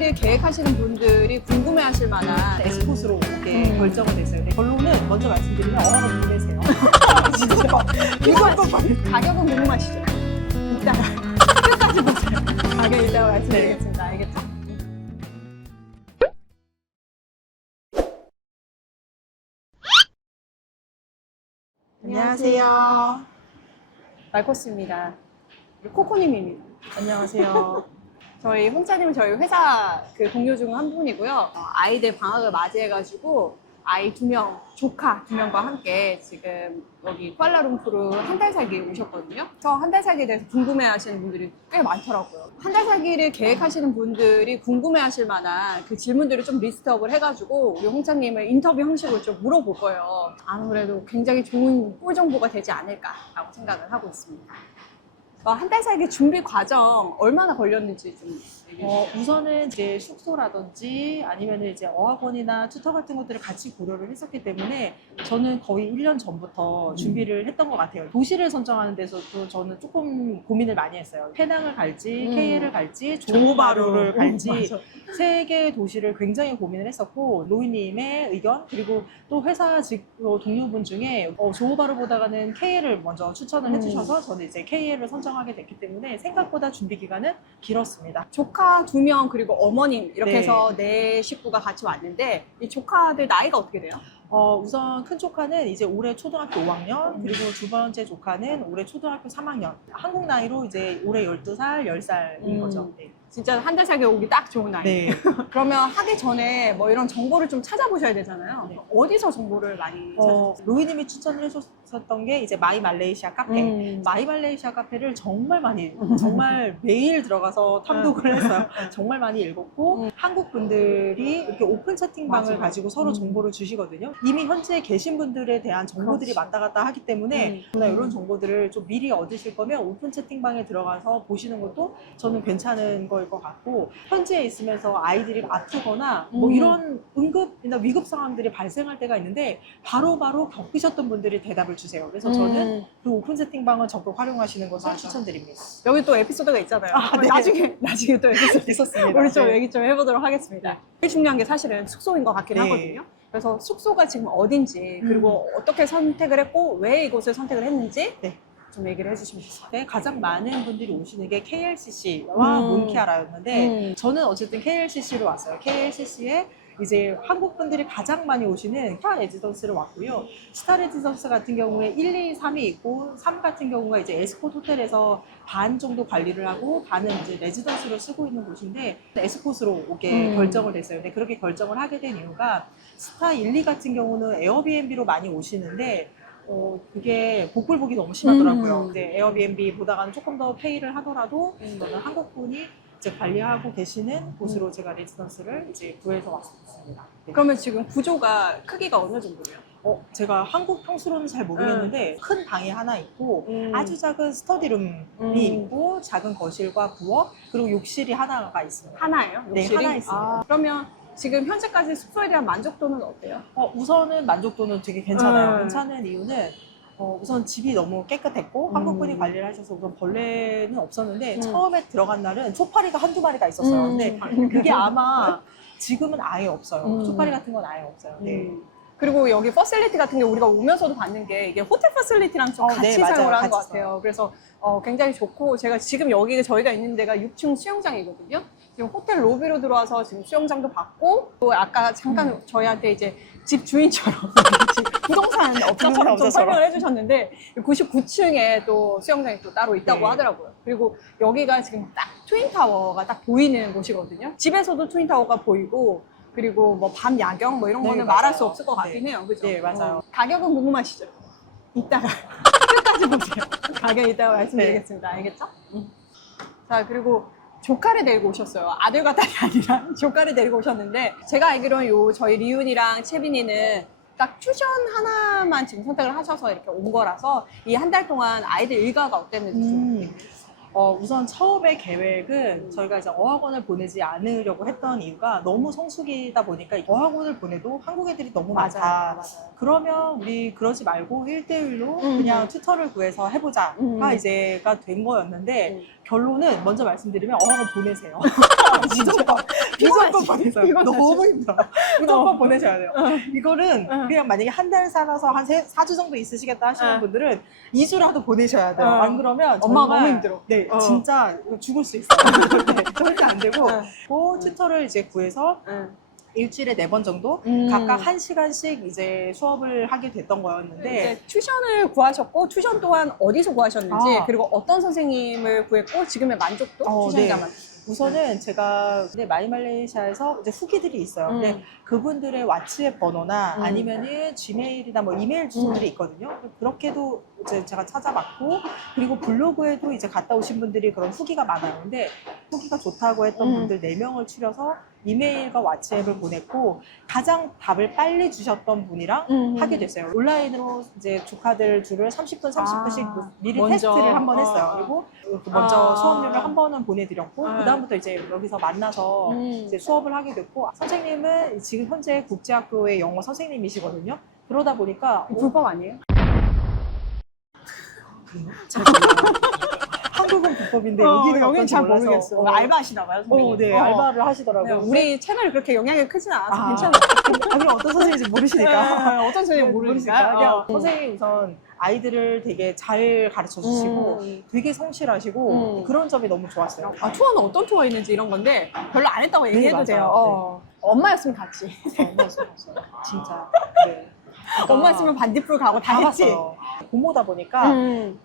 사기를 계획하시는 분들이 궁금해하실 만한 에스코스로 오게 결정을 했어요. 근데 결론은 먼저 말씀드리면 어학원 보내세요. 진짜 이거 가격은 궁금하시죠? 이따가 끝까지 보세요. 가격 이따가 말씀드리겠습니다. 알겠죠? 안녕하세요. 말코스입니다. 코코님입니다. 안녕하세요. 저희 홍차님은 저희 회사 그 동료 중 한 분이고요. 아이들 방학을 맞이해가지고 아이 2명, 조카 2명과 함께 지금 여기 쿠알라룸푸르 한 달 살기 오셨거든요. 저 한 달 살기에 대해서 궁금해하시는 분들이 꽤 많더라고요. 한 달 살기를 계획하시는 분들이 궁금해하실 만한 그 질문들을 좀 리스트업을 해가지고 우리 홍차님을 인터뷰 형식으로 좀 물어볼 거예요. 아무래도 굉장히 좋은 꿀 정보가 되지 않을까라고 생각을 하고 있습니다. 한 달 살기 준비 과정 얼마나 걸렸는지 좀 얘기해 주세요. 우선은 이제 숙소라든지 아니면 이제 어학원이나 튜터 같은 것들을 같이 고려를 했었기 때문에 저는 거의 1년 전부터 준비를 했던 것 같아요. 도시를 선정하는 데서도 저는 조금 고민을 많이 했어요. 페낭을 갈지, KL을 갈지, 조호바루를 갈지 맞아. 세 개의 도시를 굉장히 고민을 했었고 로이님의 의견 그리고 또 회사 동료분 중에 조호바루보다는 KL을 먼저 추천을 해주셔서 저는 이제 KL을 선정하게 됐기 때문에 생각보다 준비 기간은 길었습니다. 조카 2명 그리고 어머님 이렇게 네. 해서 4식구가 같이 왔는데 이 조카들 나이가 어떻게 돼요? 우선 큰 조카는 이제 올해 초등학교 5학년, 그리고 두 번째 조카는 올해 초등학교 3학년. 한국 나이로 이제 올해 12살, 10살인 거죠. 네. 진짜 한 달 살기 오기 딱 좋은 나이. 네. 그러면 하기 전에 뭐 이런 정보를 좀 찾아보셔야 되잖아요. 네. 어디서 정보를 많이 찾으셨어요? 로이님이 추천을 해줬었던 게 이제 마이 말레이시아 카페. 마이 말레이시아 카페를 정말 많이, 정말 매일 들어가서 탐독을 했어요. 정말 많이 읽었고, 한국 분들이 이렇게 오픈 채팅방을 맞아요. 가지고 서로 정보를 주시거든요. 이미 현지에 계신 분들에 대한 정보들이 그렇지. 왔다 갔다 하기 때문에 이런 정보들을 좀 미리 얻으실 거면 오픈 채팅방에 들어가서 보시는 것도 저는 괜찮은 거일 것 같고, 현지에 있으면서 아이들이 아프거나 뭐 이런 응급이나 위급 상황들이 발생할 때가 있는데 바로바로 겪으셨던 분들이 대답을 주세요. 그래서 저는 그 오픈 채팅방을 적극 활용하시는 것을 맞아. 추천드립니다. 여기 또 에피소드가 있잖아요. 네. 나중에 또 에피소드 있었습니다. 우리 좀 네. 얘기 좀 해보도록 하겠습니다. 제일 중요한 게 사실은 숙소인 것 같긴 네. 하거든요. 그래서 숙소가 지금 어딘지 그리고 어떻게 선택을 했고 왜 이곳을 선택을 했는지 네. 좀 얘기를 해주시면 좋겠어요. 가장 많은 분들이 오시는 게 KLCC와 몬키아라였는데 저는 어쨌든 KLCC로 왔어요. KLCC에 이제 한국 분들이 가장 많이 오시는 스타 레지던스를 왔고요. 스타 레지던스 같은 경우에 1, 2, 3이 있고 3 같은 경우가 이제 에스코트 호텔에서 반 정도 관리를 하고 반은 이제 레지던스로 쓰고 있는 곳인데 에스코트로 오게 결정을 했어요. 근데 그렇게 결정을 하게 된 이유가 스타 1, 2 같은 경우는 에어비앤비로 많이 오시는데 그게 복불복이 너무 심하더라고요. 근데 에어비앤비 보다가는 조금 더 페이를 하더라도 저는 한국 분이 이제 관리하고 계시는 곳으로 제가 레지던스를 이제 구해서 왔습니다. 네. 그러면 지금 구조가 크기가 어느 정도예요? 제가 한국 평수로는 잘 모르겠는데 큰 방이 하나 있고 아주 작은 스터디룸이 있고 작은 거실과 부엌 그리고 욕실이 하나가 있습니다. 하나예요? 네, 욕실이? 하나 있습니다. 그러면 지금 현재까지 숙소에 대한 만족도는 어때요? 우선은 만족도는 되게 괜찮아요. 괜찮은 이유는 우선 집이 너무 깨끗했고 한국분이 관리를 하셔서 우선 벌레는 없었는데 처음에 들어간 날은 초파리가 한두 마리가 있었어요. 근데 그게 아마 지금은 아예 없어요. 초파리 같은 건 아예 없어요. 네. 그리고 여기 퍼실리티 같은 게 우리가 오면서도 봤는 게 이게 호텔 퍼실리티랑 좀 같이 네, 맞아요. 사용을 하는 것 같이 같아요. 그래서 굉장히 좋고 제가 지금 여기 저희가 있는 데가 6층 수영장이거든요. 지금 호텔 로비로 들어와서 지금 수영장도 받고 또 아까 잠깐 저희한테 이제 집 주인처럼 부동산 업자처럼 좀 설명을 해주셨는데 99층에 또 수영장이 또 따로 있다고 네. 하더라고요. 그리고 여기가 지금 딱 트윈타워가 딱 보이는 곳이거든요. 집에서도 트윈타워가 보이고 그리고 뭐 밤 야경 뭐 이런 네, 거는 맞아요. 말할 수 없을 것 같긴 해요. 그죠? 네, 맞아요. 가격은 궁금하시죠? 이따가 끝까지 보세요. 가격 이따가 말씀드리겠습니다. 알겠죠? 자, 그리고 조카를 데리고 오셨어요. 아들과 딸이 아니라 조카를 데리고 오셨는데 제가 알기로는 저희 리윤이랑 채빈이는 딱 튜션 하나만 지금 선택을 하셔서 이렇게 온 거라서 이 한 달 동안 아이들 일과가 어땠는지 좀 얘기해 주세요. 우선 처음에 계획은 저희가 이제 어학원을 보내지 않으려고 했던 이유가 너무 성수기다 보니까 어학원을 보내도 한국 애들이 너무 많다. 맞아요. 그러면 우리 그러지 말고 1대1로 그냥 튜터를 구해서 해보자가 이제가 된 거였는데 결론은 먼저 말씀드리면 어학원 보내세요. 진짜 무조건 보내세요. 이거 너무 힘들어. 무조건 보내셔야 돼요. 이거는 그냥 만약에 한 달 살아서 한 4주 정도 있으시겠다 하시는 분들은 2주라도 보내셔야 돼요. 안 그러면 엄마가 정말 너무 힘들어. 네, 진짜 죽을 수 있어요. 네, 절대 안 되고 그 튜터를 이제 구해서 일주일에 4번 정도 각각 1시간씩 이제 수업을 하게 됐던 거였는데 이제 튜션을 구하셨고 튜션 또한 어디서 구하셨는지 아. 그리고 어떤 선생님을 구했고 지금의 만족도 튜션자 네. 만족. 우선은 제가 마이말레이시아에서 이제 후기들이 있어요. 근데 그분들의 왓츠앱 번호나 아니면은 지메일이나 뭐 이메일 주소들이 있거든요. 그렇게도 이제 제가 찾아봤고 그리고 블로그에도 이제 갔다 오신 분들이 그런 후기가 많아요. 근데 후기가 좋다고 했던 분들 4명을 추려서 이메일과 왓츠앱을 보냈고 가장 답을 빨리 주셨던 분이랑 하게 됐어요. 온라인으로 이제 조카들 둘을 30분, 30분씩 미리 먼저. 테스트를 한번 했어요. 그리고 먼저 수업료를 한 번은 보내드렸고 아. 그다음부터 이제 여기서 만나서 이제 수업을 하게 됐고 선생님은 지금 현재 국제학교의 영어 선생님이시거든요. 그러다 보니까 불법 아니에요? 잘 몰라요. 한국은 불법인데 여기는 여긴 어떤지 잘 몰라서 모르겠어요. 알바하시나 봐요, 선생님. 네, 알바를 하시더라고요. 네, 우리 채널이 그렇게 영향이 크진 않아서 아. 괜찮아요. 그럼 어떤 선생님인지 모르시니까. 어떤 선생님 모르니까. 그냥 선생님이 우선 아이들을 되게 잘 가르쳐 주시고 되게 성실하시고 그런 점이 너무 좋았어요. 아, 투어는 어떤 투어 있는지 이런 건데 별로 안 했다고 얘기해도 맞아요. 돼요. 엄마였으면 갔지. 너무 좋았어요. 진짜. 네. 엄마였으면 반딧불 가고 다 했지. 봤어요. 부모다 보니까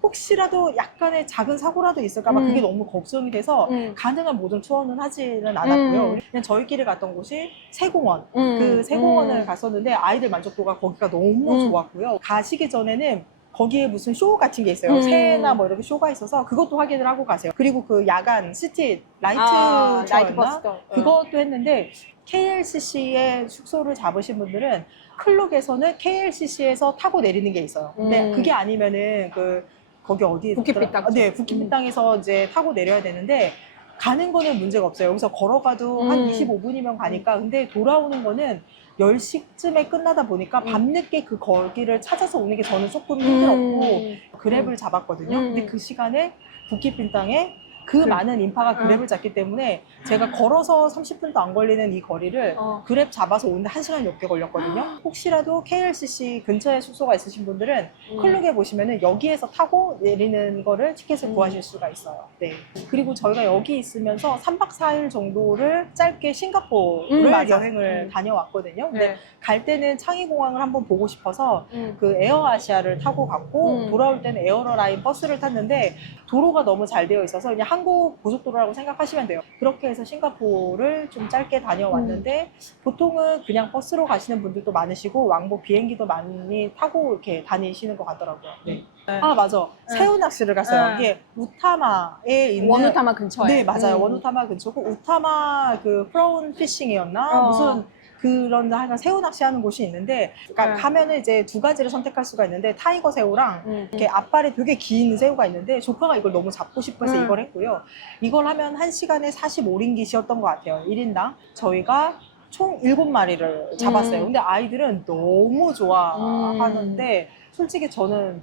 혹시라도 약간의 작은 사고라도 있을까봐 그게 너무 걱정이 돼서 가능한 모든 투어는 하지는 않았고요. 그냥 저희끼리 갔던 곳이 세공원. 그 세공원을 갔었는데 아이들 만족도가 거기가 너무 좋았고요. 가시기 전에는 거기에 무슨 쇼 같은 게 있어요. 새나 뭐 이렇게 쇼가 있어서 그것도 확인을 하고 가세요. 그리고 그 야간 시티 라이트 나이트 투어였나? 버스터. 그것도 했는데 KLCC에 숙소를 잡으신 분들은 클룩에서는 KLCC에서 타고 내리는 게 있어요. 근데 그게 아니면은 거기 어디에 부키핏 땅. 네, 부키핏 땅에서 이제 타고 내려야 되는데 가는 거는 문제가 없어요. 여기서 걸어가도 한 25분이면 가니까. 근데 돌아오는 거는 10시쯤에 끝나다 보니까 밤늦게 그 거기를 찾아서 오는 게 저는 조금 힘들었고 그랩을 잡았거든요. 근데 그 시간에 부키핏 땅에 그 많은 인파가 그랩을 잡기 때문에 제가 걸어서 30분도 안 걸리는 이 거리를 그랩 잡아서 오는데 1시간 몇 개 걸렸거든요. 혹시라도 KLCC 근처에 숙소가 있으신 분들은 클룩에 보시면은 여기에서 타고 내리는 거를 티켓을 구하실 수가 있어요. 네. 그리고 저희가 여기 있으면서 3박 4일 정도를 짧게 싱가포르를 여행을 다녀왔거든요. 근데 네. 갈 때는 창의공항을 한번 보고 싶어서 그 에어아시아를 타고 갔고 돌아올 때는 에어로라인 버스를 탔는데 도로가 너무 잘 되어 있어서 그냥 한국 고속도로라고 생각하시면 돼요. 그렇게 해서 싱가포르를 좀 짧게 다녀왔는데 보통은 그냥 버스로 가시는 분들도 많으시고 왕복 비행기도 많이 타고 이렇게 다니시는 것 같더라고요. 네. 아 맞아. 새우 낚시를 갔어요. 이게 우타마에 있는 원우타마 근처에. 네 맞아요. 원우타마 근처고 우타마 그 프라운 피싱이었나 무슨 그런 하여간 새우 낚시하는 곳이 있는데 그러니까 가면은 이제 2가지를 선택할 수가 있는데 타이거 새우랑 이렇게 앞발이 되게 긴 새우가 있는데 조카가 이걸 너무 잡고 싶어 해서 이걸 했고요. 이걸 하면 1시간에 45링깃이었던 것 같아요. 1인당. 저희가 총 7마리를 잡았어요. 근데 아이들은 너무 좋아하는데 솔직히 저는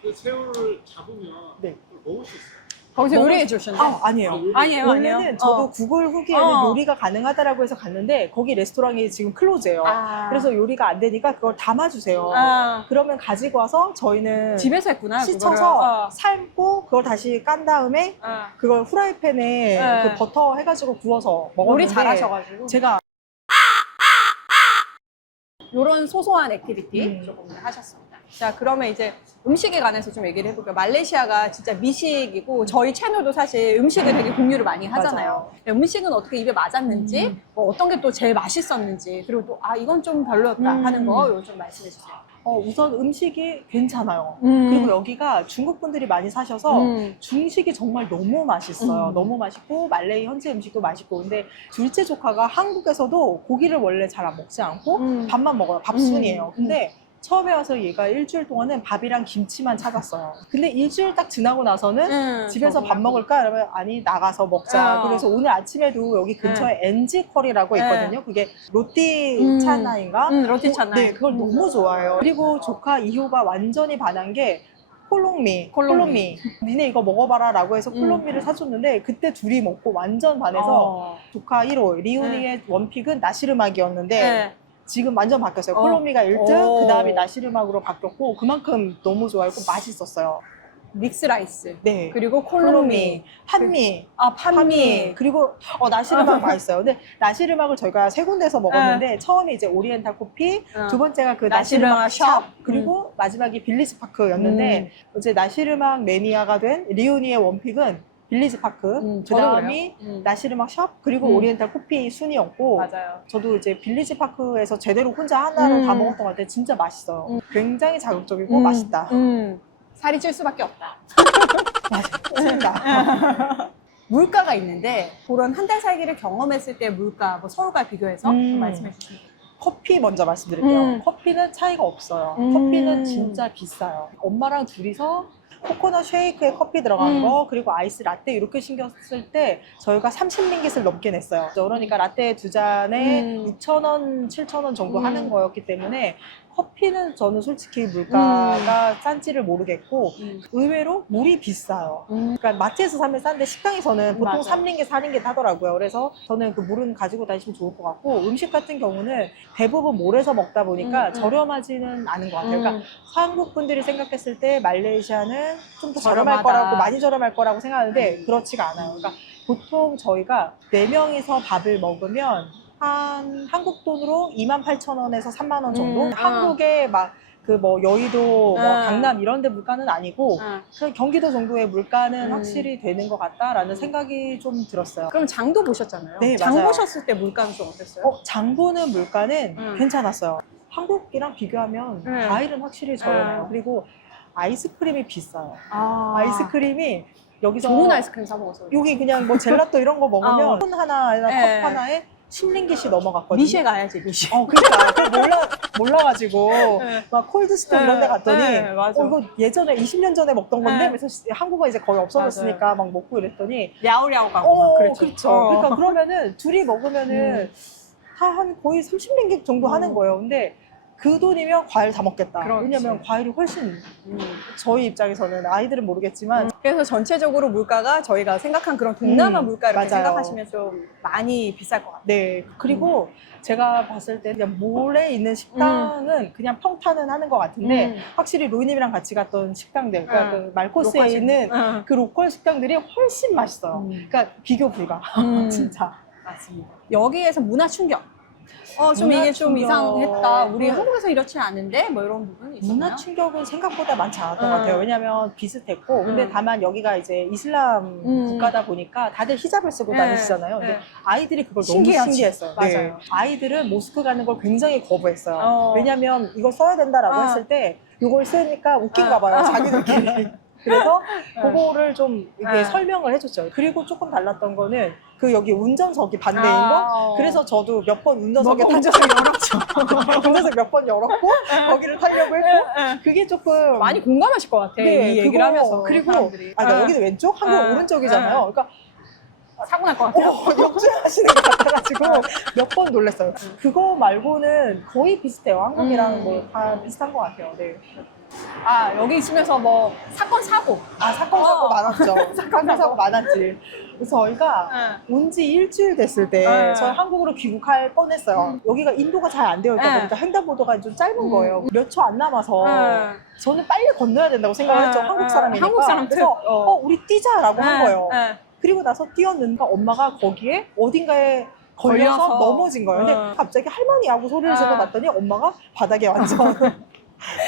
그 새우를 잡으면 네. 그걸 먹을 수 있어요. 거기서 요리해 주셨는데. 아니에요. 아니에요, 원래는 아니에요. 저도 구글 후기에는 요리가 가능하다라고 해서 갔는데 거기 레스토랑이 지금 클로즈예요. 그래서 요리가 안 되니까 그걸 담아주세요. 그러면 가지고 와서 저희는 집에서 했구나. 씻어서 그거를. 삶고 그걸 다시 깐 다음에 그걸 후라이팬에 네. 그 버터 해가지고 구워서 먹었는데 요리 잘하셔가지고. 제가 이런 소소한 액티비티 조금 하셨습니다. 자, 그러면 이제 음식에 관해서 좀 얘기를 해볼게요. 말레이시아가 진짜 미식이고 저희 채널도 사실 음식을 되게 공유를 많이 하잖아요. 음식은 어떻게 입에 맞았는지, 뭐 어떤 게 또 제일 맛있었는지, 그리고 또 이건 좀 별로였다 하는 거 좀 말씀해 주세요. 우선 음식이 괜찮아요. 그리고 여기가 중국 분들이 많이 사셔서 중식이 정말 너무 맛있어요. 너무 맛있고 말레이 현지 음식도 맛있고 근데 둘째 조카가 한국에서도 고기를 원래 잘 안 먹지 않고 밥만 먹어요. 밥순이에요. 근데 처음에 와서 얘가 일주일 동안은 밥이랑 김치만 찾았어요. 근데 일주일 딱 지나고 나서는 집에서 밥 먹을까? 이러면 아니 나가서 먹자. 그래서 오늘 아침에도 여기 근처에 엔지 커리라고 있거든요. 그게 로티 차나인가? 로티 차나. 네, 그걸 너무 좋아해요. 그리고 조카 이효가 완전히 반한 게 콜롬미. 니네 이거 먹어봐라 라고 해서 콜롬미를 사줬는데 그때 둘이 먹고 완전 반해서 조카 1호, 리오니의 원픽은 나시르막이었는데 네. 지금 완전 바뀌었어요. 콜롬미가 1등, 그 다음에 나시르막으로 바뀌었고 그만큼 너무 좋아했고 맛있었어요. 믹스라이스. 네. 그리고 콜롬미, 판미. 판미. 그리고 나시르막 맛있어요. 근데 나시르막을 저희가 세 군데서 먹었는데 처음에 이제 오리엔탈 커피, 두 번째가 그 나시르막 나시르막 샵, 그리고 마지막이 빌리지 파크였는데 이제 나시르막 매니아가 된 리오니의 원픽은 빌리지 파크, 그 다음이 나시르막 샵, 그리고 오리엔탈 커피 순이었고 맞아요. 저도 이제 빌리지 파크에서 제대로 혼자 하나를 다 먹었던 것 같아요. 진짜 맛있어요. 굉장히 자극적이고 맛있다. 살이 찔 수밖에 없다. 맞습니다. 물가가 있는데 그런 한 달 살기를 경험했을 때 물가, 뭐 서로가 비교해서 좀 말씀해 주시면 돼요. 커피 먼저 말씀드릴게요. 커피는 차이가 없어요. 커피는 진짜 비싸요. 엄마랑 둘이서 코코넛 쉐이크에 커피 들어간 거, 그리고 아이스 라떼 이렇게 신겼을 때 저희가 30링깃을 넘게 냈어요. 그러니까 라떼 두 잔에 6,000원, 7,000원 정도 하는 거였기 때문에 커피는 저는 솔직히 물가가 싼지를 모르겠고 의외로 물이 비싸요. 그러니까 마트에서 사면 싼데 식당에서는 보통 맞아요. 3링깃, 4링깃 하더라고요. 그래서 저는 그 물은 가지고 다니시면 좋을 것 같고 음식 같은 경우는 대부분 몰에서 먹다 보니까 저렴하지는 않은 것 같아요. 그러니까 한국 분들이 생각했을 때 말레이시아는 좀 더 저렴할 저렴하다. 거라고, 많이 저렴할 거라고 생각하는데 그렇지가 않아요. 그러니까 보통 저희가 4명이서 밥을 먹으면 한 한국 돈으로 28,000원에서 30,000원 정도? 한국의 막 그 뭐 여의도, 뭐 강남 이런 데 물가는 아니고 그 경기도 정도의 물가는 확실히 되는 것 같다라는 생각이 좀 들었어요. 그럼 장도 보셨잖아요. 네, 장 맞아요. 보셨을 때 물가는 좀 어땠어요? 장 보는 물가는 괜찮았어요. 한국이랑 비교하면 과일은 확실히 저렴해요. 그리고 아이스크림이 비싸요. 아이스크림이 여기서 좋은 아이스크림 사 먹었어요. 여기 그냥 뭐 젤라또 이런 거 먹으면 콘 하나나 네. 컵 하나에 10링깃이 넘어갔거든요. 미쉐 가야지, 미쉐. 그러니까 몰라가지고 막 콜드스톤 이런 데 갔더니 네, 맞아. 이거 예전에 20년 전에 먹던 건데 네. 그래서 한국은 이제 거의 없어졌으니까 막 먹고 이랬더니 랴오랴오 가고 막 그랬죠. 그렇죠. 그러니까 그러면은 둘이 먹으면은 한 거의 30링깃 정도 하는 거예요. 근데 그 돈이면 과일 다 먹겠다. 그렇지. 왜냐면 과일이 훨씬 저희 입장에서는 아이들은 모르겠지만 그래서 전체적으로 물가가 저희가 생각한 그런 동남아 물가 이렇게 맞아요. 생각하시면 좀 많이 비쌀 것 같아요. 네. 그리고 제가 봤을 때 그냥 몰에 있는 식당은 그냥 평탄은 하는 것 같은데 확실히 로이님이랑 같이 갔던 식당들, 그러니까 그 말코스에 로컬 있는 그 로컬 식당들이 훨씬 맛있어요. 그러니까 비교 불가. 진짜. 맞습니다. 여기에서 문화 충격. 좀 문화 이게 좀 충격. 이상했다. 우리 한국에서 이렇지 않은데 뭐 이런 부분이 있었나요? 문화 충격은 생각보다 많지 않았던 것 같아요. 왜냐면 비슷했고, 근데 다만 여기가 이제 이슬람 국가다 보니까 다들 히잡을 쓰고 다니시잖아요. 근데 아이들이 그걸 너무 신기하지. 신기했어요. 맞아요. 네. 아이들은 모스크 가는 걸 굉장히 거부했어요. 어. 왜냐면 이거 써야 된다라고 했을 때 이걸 쓰니까 웃긴가 봐요. 자기들끼리. 그래서 그거를 좀 이렇게 설명을 해줬죠. 그리고 조금 달랐던 거는 그 여기 운전석이 반대인 거. 그래서 저도 몇 번 운전석에 운전석 열었죠. 운전석 몇 번 열었고 거기를 타려고 했고 그게 조금 많이 공감하실 것 같아. 이 얘기를 하면서. 그리고 사람들이. 그러니까 여기는 왼쪽, 한국 오른쪽이잖아요. 그러니까 사고 날 것 같아요. 역주행하시는 것 같아가지고 몇 번 놀랐어요. 그거 말고는 거의 비슷해요. 한국이랑 뭐 다 비슷한 것 같아요. 네. 여기 있으면서 뭐 사건 사고. 사건 사고 많았죠. 사건 사고 많았지. 그래서 저희가 온 지 일주일 됐을 때 저희 한국으로 귀국할 뻔했어요. 여기가 인도가 잘 안 되어 있다 보니까 횡단보도가 좀 짧은 거예요. 몇 초 안 남아서 저는 빨리 건너야 된다고 생각했죠. 한국 사람이니까. 한국 사람 그래서 우리 뛰자라고 한 거예요. 네. 그리고 나서 뛰었는데 엄마가 거기에 어딘가에 걸려서 넘어진 거예요. 근데 갑자기 할머니하고 소리를 질러 봤더니 엄마가 바닥에 완전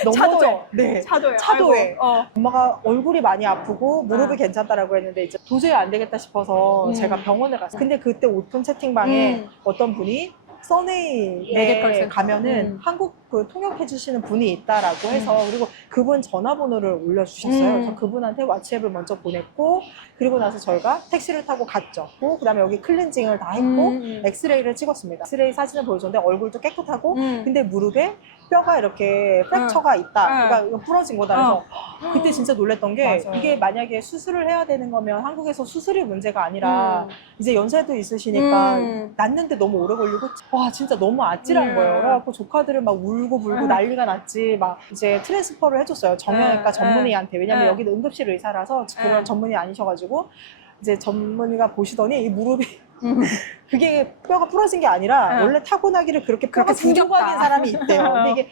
넘어져. 네. 차도에. 엄마가 얼굴이 많이 아프고 무릎이 괜찮다라고 했는데 이제 도저히 안 되겠다 싶어서 제가 병원에 갔어요. 근데 그때 오픈 채팅방에 어떤 분이 써네이에 메디컬 센터. 가면은 한국 그 통역해 주시는 분이 있다라고 해서 그리고 그분 전화번호를 올려주셨어요. 그래서 그분한테 왓츠앱을 먼저 보냈고 그리고 나서 저희가 택시를 타고 갔죠. 그 다음에 여기 클렌징을 다 했고 엑스레이를 찍었습니다. 엑스레이 사진을 보여줬는데 얼굴도 깨끗하고 근데 무릎에 뼈가 이렇게 프랙처가 있다. 응. 그러니까 이거 부러진 거다. 그래서 그때 진짜 놀랬던 게 맞아요. 이게 만약에 수술을 해야 되는 거면 한국에서 수술이 문제가 아니라 이제 연세도 있으시니까 낫는데 너무 오래 걸리고 와 진짜 너무 아찔한 거예요. 그래갖고 조카들은 막 울고 불고 난리가 났지. 막 이제 트랜스퍼를 해줬어요. 정형외과 전문의한테. 왜냐면 여기는 응급실 의사라서 그런 전문의 아니셔가지고 이제 전문의가 보시더니 이 무릎이 그게 뼈가 부러진 게 아니라 원래 타고나기를 그렇게 뼈가 생겼다. 부족한 사람이 있대요. 근데 이게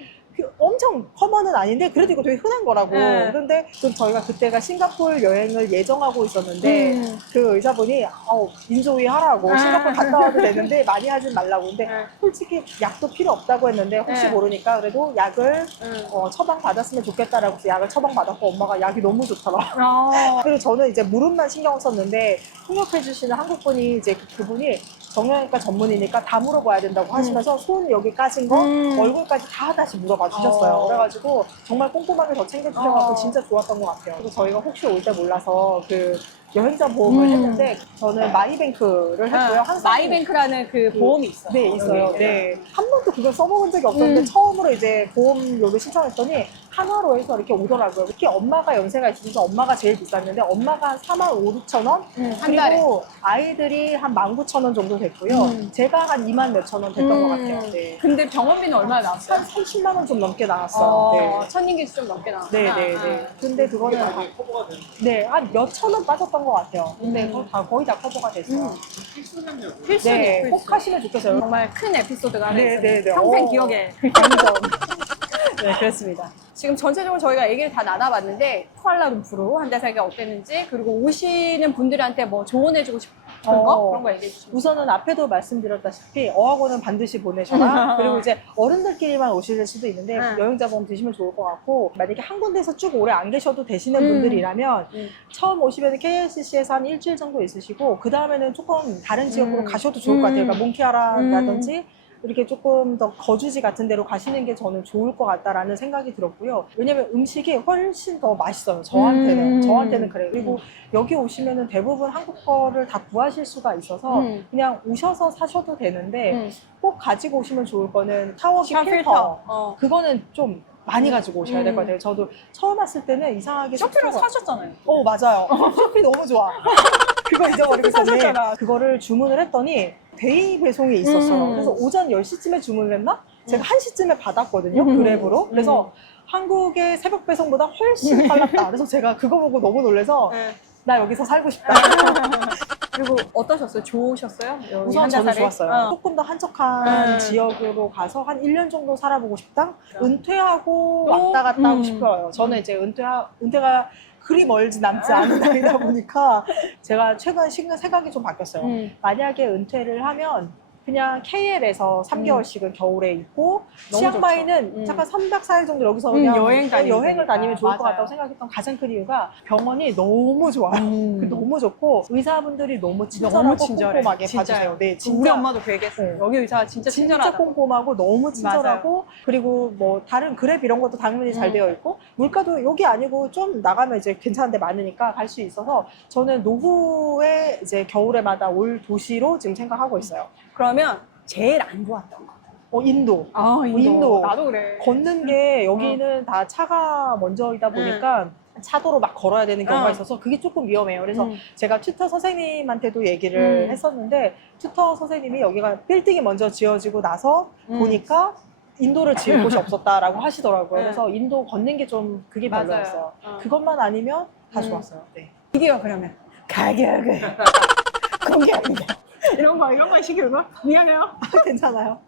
엄청 커먼은 아닌데 그래도 이거 되게 흔한 거라고. 그런데 좀 저희가 그때가 싱가포르 여행을 예정하고 있었는데 그 의사분이 인조위 하라고 싱가포르 갔다 와도 되는데 많이 하진 말라고. 근데 솔직히 약도 필요 없다고 했는데 혹시 모르니까 그래도 약을 처방 받았으면 좋겠다라고 해서 약을 처방 받았고 엄마가 약이 너무 좋더라. 그리고 저는 이제 무릎만 신경 썼는데 통역해 주시는 한국분이 이제 그분이 정형외과 전문이니까 다 물어봐야 된다고 하시면서 손 여기 까진 거 얼굴까지 다 다시 물어봐 주셨어요. 그래가지고 정말 꼼꼼하게 더 챙겨주셔서 진짜 좋았던 것 같아요. 그리고 저희가 혹시 올 때 몰라서 그 여행자 보험을 했는데 저는 마이뱅크를 했고요. 항상 마이뱅크라는 그 보험이 있어요. 네, 있어요. 네. 한 번도 그걸 써먹은 적이 없었는데 처음으로 이제 보험료를 신청했더니 한화로 해서 이렇게 오더라고요. 특히 엄마가 연세가 있으셔서 엄마가 제일 비쌌는데 엄마가 한 4만 5, 6천 원? 한 달에. 그리고 아이들이 한 19,000원 정도 됐고요. 제가 한 2만 몇천 원 됐던 것 같아요. 네. 근데 병원비는 얼마나 나왔어요? 한 30만 원 좀 넘게 나왔어요. 네. 천인기수 좀 넘게 나왔구나. 네네네. 근데 그게 그거는 많이 커버가 되는 네, 한 몇천 원 빠졌던 것 같아요. 근데 그거 거의 다 커버가 됐어요. 필수겠네요. 필수네, 네, 필수. 꼭 하시면 좋겠어요. 정말 큰 에피소드가 하나 네, 있어요. 네, 네. 평생 오. 기억에. 완전. 네, 그렇습니다. 지금 전체적으로 저희가 얘기를 다 나눠봤는데 쿠알라룸푸르 한 달 살기가 어땠는지, 그리고 오시는 분들한테 뭐 조언해주고 싶은 거 그런 거 얘기해 주시면. 우선은 앞에도 말씀드렸다시피 어학원은 반드시 보내셔라. 그리고 이제 어른들끼리만 오실 수도 있는데 여행자 보험 드시면 좋을 것 같고, 만약에 한 군데서 쭉 오래 안 계셔도 되시는 분들이라면 처음 오시면 KLCC에서 한 일주일 정도 있으시고 그 다음에는 조금 다른 지역으로 가셔도 좋을 것 같아요. 그러니까 몽키아라라든지 이렇게 조금 더 거주지 같은 데로 가시는 게 저는 좋을 것 같다라는 생각이 들었고요. 왜냐면 음식이 훨씬 더 맛있어요. 저한테는 그래요. 그리고 여기 오시면은 대부분 한국 거를 다 구하실 수가 있어서 그냥 오셔서 사셔도 되는데 꼭 가지고 오시면 좋을 거는 샤워기 필터. 그거는 좀 많이 가지고 오셔야 될 것 같아요. 저도 처음 왔을 때는 이상하게 쇼핑을 숙소가- 사셨잖아요. 맞아요. 쇼핑 너무 좋아. 그거 잊어버리고 있었네. 사셨잖아. 그거를 주문을 했더니 데이 배송이 있었어요. 그래서 오전 10시쯤에 주문을 했나? 제가 1시쯤에 받았거든요. 그랩으로. 그래서 한국의 새벽 배송보다 훨씬 빨랐다. 그래서 제가 그거 보고 너무 놀라서 나 여기서 살고 싶다. 그리고 어떠셨어요? 좋으셨어요? 여기 우선 한 달 저는 살이? 좋았어요. 조금 더 한적한 지역으로 가서 한 1년 정도 살아보고 싶다? 은퇴하고 왔다 갔다 하고 싶어요. 저는 이제 은퇴가 그리 멀지 남지 않은 나이다 보니까 제가 최근 생각이 좀 바뀌었어요. 만약에 은퇴를 하면 그냥 KL에서 3개월씩은 겨울에 있고 너무 치앙마이는 좋죠. 잠깐 3박 4일 정도 여기서 그냥 여행을 다니면 좋을 것 맞아요. 같다고 생각했던 가장 큰 이유가 병원이 너무 좋아요. 너무 좋고 의사분들이 너무 친절하고 꼼꼼하게 봐주세요. 네, 진짜. 우리 엄마도 그 얘기했어요. 여기 의사가 진짜 진짜 친절하다고. 꼼꼼하고 너무 친절하고 그리고 뭐 다른 그랩 이런 것도 당연히 잘 되어 있고 물가도 여기 아니고 좀 나가면 이제 괜찮은 데 많으니까 갈 수 있어서 저는 노후에 이제 겨울에마다 올 도시로 지금 생각하고 있어요. 그러면 제일 안 좋았던 거. 인도. 인도. 나도 그래. 걷는 게 여기는 다 차가 먼저이다 보니까 차도로 막 걸어야 되는 경우가 있어서 그게 조금 위험해요. 그래서 제가 튜터 선생님한테도 얘기를 했었는데 튜터 선생님이 여기가 빌딩이 먼저 지어지고 나서 보니까 인도를 지을 곳이 없었다라고 하시더라고요. 그래서 인도 걷는 게 좀 그게 맞아요. 별로였어요. 그것만 아니면 다 좋았어요. 네. 이게요, 그러면. 가격을. 공개합니다. 이런 거 시키는 거? 미안해요. 괜찮아요.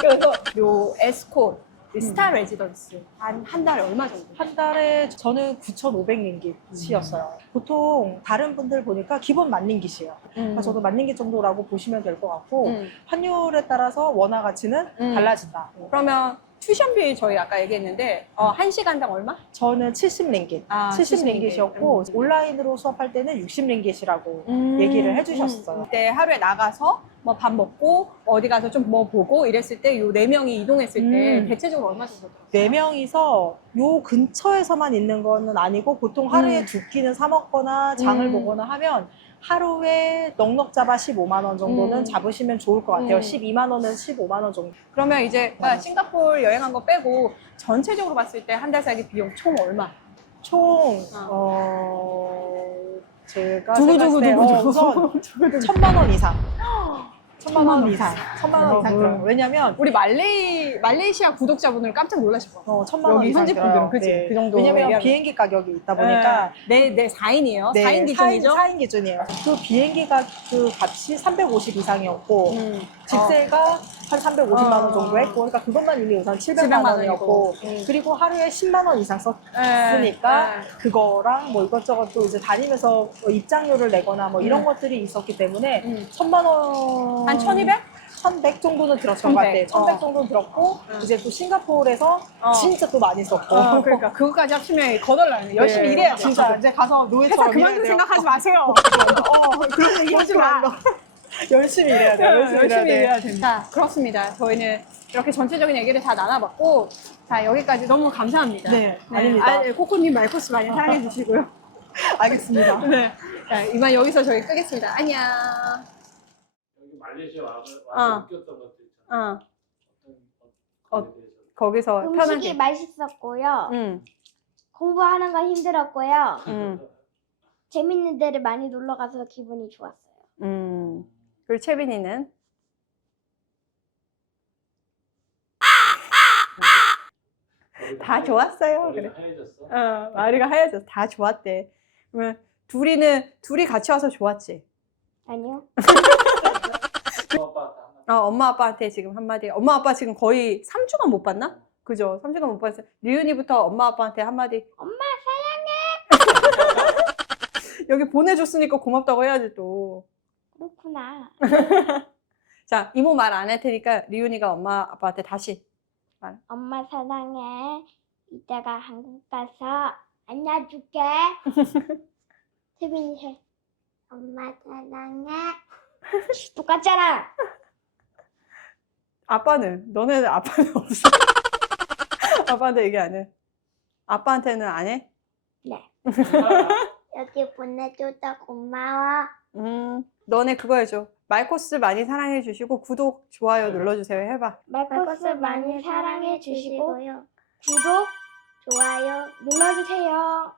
그래서 요 에스콧, 스타 레지던스 한 달에 얼마 정도? 한 달에 저는 9,500링깃이었어요. 보통 다른 분들 보니까 기본 10,000링깃이에요. 그러니까 저도 10,000링깃 정도라고 보시면 될 것 같고 환율에 따라서 원화 가치는 달라진다. 그러면 튜션비 저희 아까 얘기했는데 1시간당 얼마? 저는 70링깃, 70링깃이었고 온라인으로 수업할 때는 60링깃이라고 얘기를 해주셨어요. 그때 하루에 나가서 뭐 밥 먹고 어디 가서 좀 뭐 보고 이랬을 때 요 4명이 이동했을 때 대체적으로 얼마 정도 들어요? 4명이서 요 근처에서만 있는 거는 아니고 보통 하루에 2끼는 사 먹거나 장을 보거나 하면 하루에 넉넉 잡아 15만 원 정도는 잡으시면 좋을 것 같아요. 12만 원은 15만 원 정도. 그러면 이제 싱가포르 여행한 거 빼고 전체적으로 봤을 때 한 달 살기 비용 총 얼마? 총 제가 두구두구 생각했을 때 두구두구. 우선 1,000만 원 이상. 1,000만 원 원 이상. 1,000만 원 이상 들어요. 왜냐면 우리 말레이시아 구독자분들 깜짝 놀라실 거야. 1,000만 원 여기 이상 현지 들어요. 분들은 그치? 그 정도 왜냐면 얘기하면. 비행기 가격이 있다 보니까 네 4인이에요. 네, 4인 기준이죠? 4인 기준이에요. 그 비행기가 그 값이 350 이상이었고 집세가 한 350만 원 정도 했고 그러니까 그것만 이미 우선 700만 원이었고 그리고 하루에 10만 원 이상 썼으니까 그거랑 뭐 이것저것 또 이제 다니면서 뭐 입장료를 내거나 뭐 이런 것들이 있었기 때문에 1,000만 원 한 1,200? 1,100 정도는 들었던 것 같아요. 1,100 정도는 들었고 이제 또 싱가포르에서 진짜 또 많이 썼고 그러니까 그거까지 합치면 거덜나요. 열심히 네, 일해야 돼. 진짜 이제 가서 회사 노예처럼 그만둘 일해야 돼요. 생각하지 마세요. 그런 얘기 하지 마. 열심히 일해야 돼요. 열심히 일해야 됩니다. 자, 그렇습니다. 저희는 이렇게 전체적인 얘기를 다 나눠봤고, 자, 여기까지 너무 감사합니다. 네, 아닙니다. 코코님 말코스 많이 사랑해 주시고요. 알겠습니다. 네. 자, 이만 여기서 저희 끄겠습니다. 안녕. 여기 말레이시아 와서 느꼈던 것들 있잖아요. 어, 어떤 것에 대해서. 거기서 음식이 편하게. 맛있었고요. 응, 공부하는 건 힘들었고요. 응, 재밌는 데를 많이 놀러 가서 기분이 좋았어요. 그리고 채빈이는? 다 좋았어요. 그래. 머리가 하얘졌어. 마리가 하얘져서 다 좋았대. 그러면 둘이 같이 와서 좋았지? 아니요. 아빠한테 한마디. 엄마 아빠한테 지금 한마디. 엄마 아빠 지금 거의 3주간 못 봤나? 그죠? 3주간 못 봤어요. 리은이부터 엄마 아빠한테 한마디. 엄마 여기 보내줬으니까 고맙다고 해야지 또. 그렇구나. 자, 이모 말 안 할 테니까 리은이가 엄마 아빠한테 다시. 엄마 사랑해. 이따가 한국 가서 안아줄게. 태빈이 해. 엄마 사랑해. 똑같잖아. 아빠는? 너네는 아빠는 없어. 아빠한테 얘기 안 해. 아빠한테는 안 해? 네. 여기 보내줘서 고마워. 너네 그거 해줘. 말코스 많이 사랑해 주시고 구독, 좋아요 눌러주세요. 해봐. 말코스 많이 사랑해 주시고 구독, 좋아요 눌러주세요.